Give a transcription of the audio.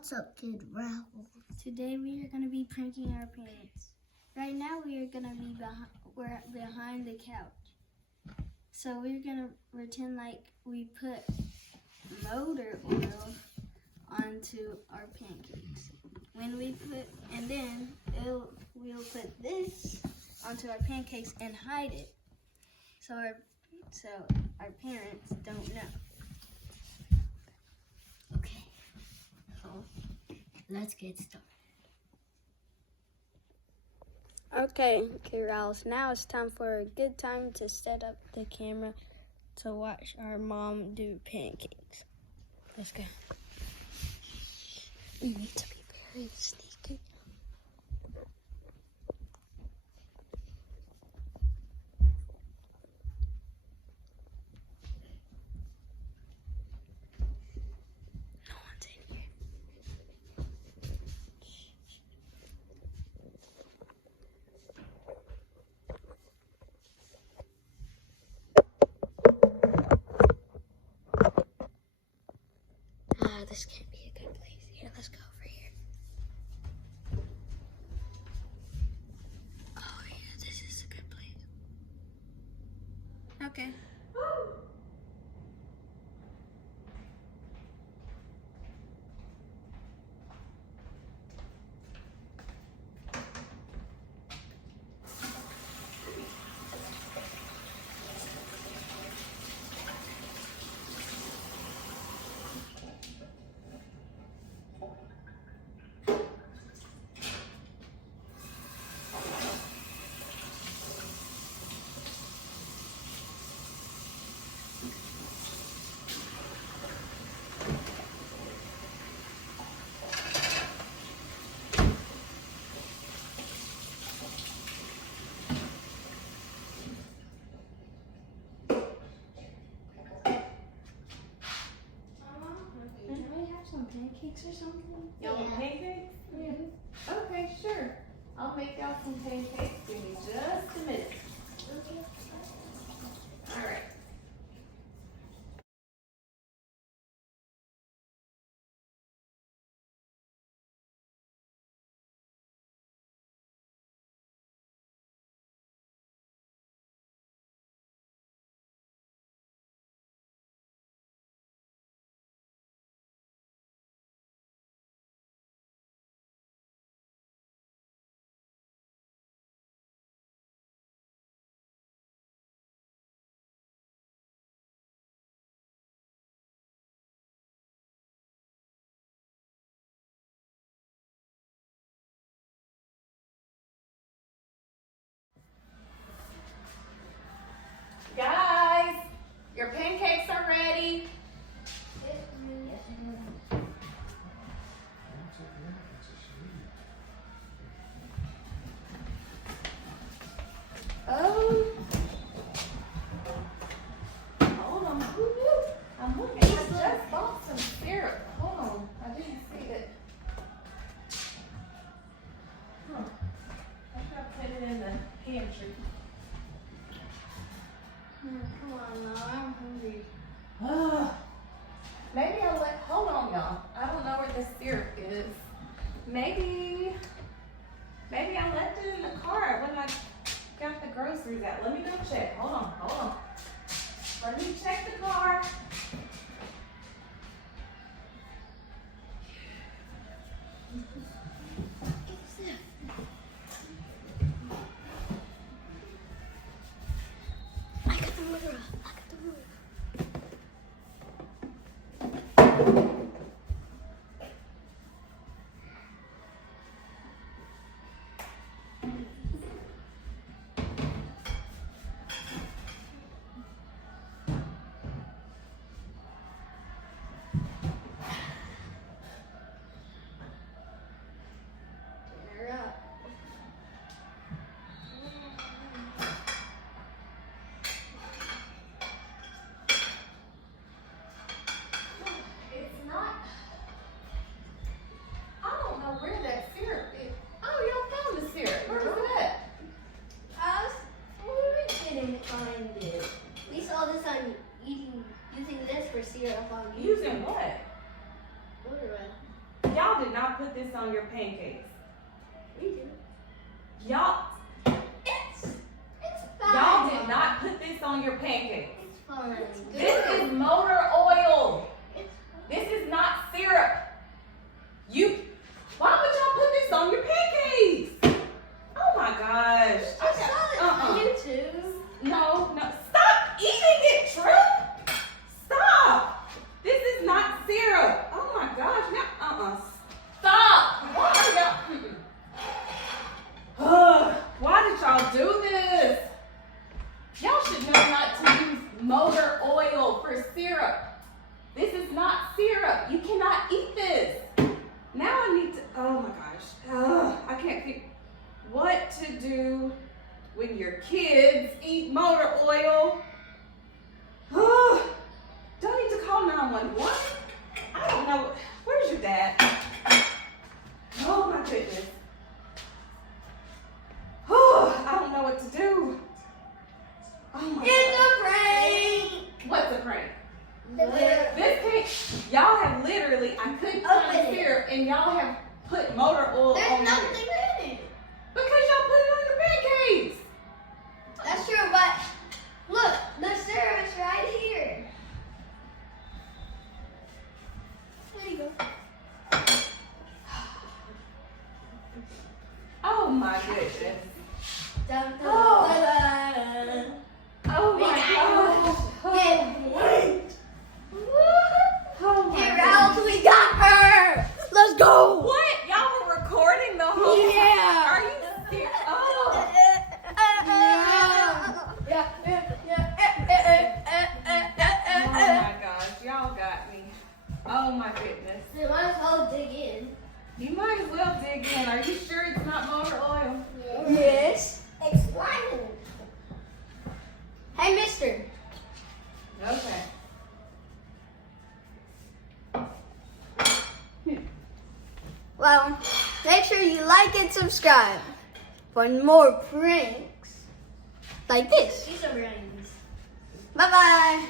What's up, Kid Raoul? Today we are going to be pranking our parents. Right now we are going to be behind the couch. So we're going to pretend like we put motor oil onto our pancakes. We'll put this onto our pancakes and hide it so our parents don't know. Okay, so let's get started. Okay, Raoul, now it's time for a good time to set up the camera to watch our mom do pancakes. Let's go. We need to be very sneaky. No one's in here. This can't be a good place. Here, let's go over here. Oh yeah, this is a good place. Okay. Some pancakes or something? Y'all want pancakes? Yeah. Okay, sure. I'll make y'all some pancakes. Give me just a minute. All right. Guys, your pancakes are ready. Oh, hold on. I'm looking. I just bought some syrup. Hold on. I didn't see it. Huh. I should put it in the pantry. Come on now, I'm hungry. Maybe hold on, y'all. I don't know where the syrup is. Maybe I left it in the car when I got the groceries out. Let me go check. Hold on. Let me check the car. I got the motor. not put this on your pancakes. We do. Y'all It's fine. Y'all did not put this on your pancakes. It's fine. This is motor oil. This is not syrup. Why would y'all put this on your pancakes? Oh my gosh. I saw it on YouTube. No. Stop eating it, True. Stop. This is not syrup. Oh my gosh. No. Stop. Why are y'all? Why did y'all do this? Y'all should know not to use motor oil for syrup. This is not syrup. You cannot eat this. Now I need to, oh my gosh. I can't think what to do when your kids eat motor oil. Don't need to call 911. I don't know. Where's your dad? Oh my goodness. I don't know what to do. Oh my It's God. a prank. What's a prank? Look. This can't, y'all have literally, I couldn't Open find it. syrup and y'all have put motor oil There's on nothing it. in it. Because y'all put it on your pancakes. That's true, but look, the syrup is right here. There you go. Oh my goodness. Dun, dun, Oh. dun, dun. Oh We my got gosh. it. Wait. Oh my Hey, goodness. Ralph, we got her. Let's go. What? Y'all were recording the whole Yeah. time? Are you serious? Oh. Oh my gosh. Y'all got me. Oh my goodness. You might as well dig in. You might as well dig in. Are you sure it's not motor oil? Yes. Explain. Hey, mister. Okay. Well, make sure you like and subscribe for more pranks like this. These are brains. Bye-bye.